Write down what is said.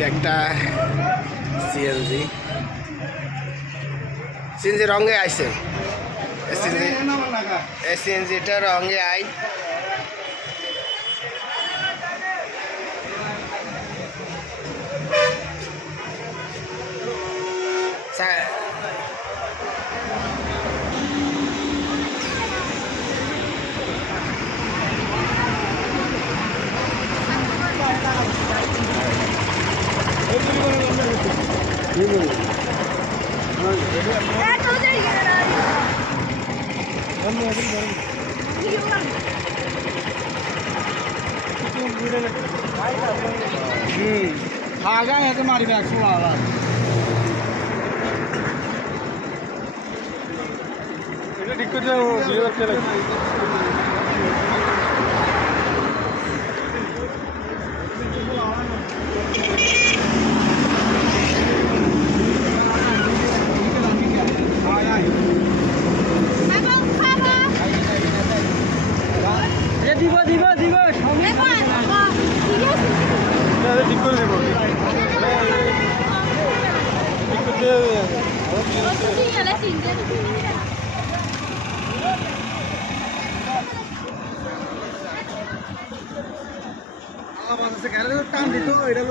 এটা একটা সিএনজি রঙে আইছে সিএনজিটা রঙে আই आगा है तुम्हारी बैग को आवा এটা ঠিক করে ভিডিও করতে লাগবে দিব দিব দিব ঠিক করে দেবো ঠিক করতে টান দিত এটা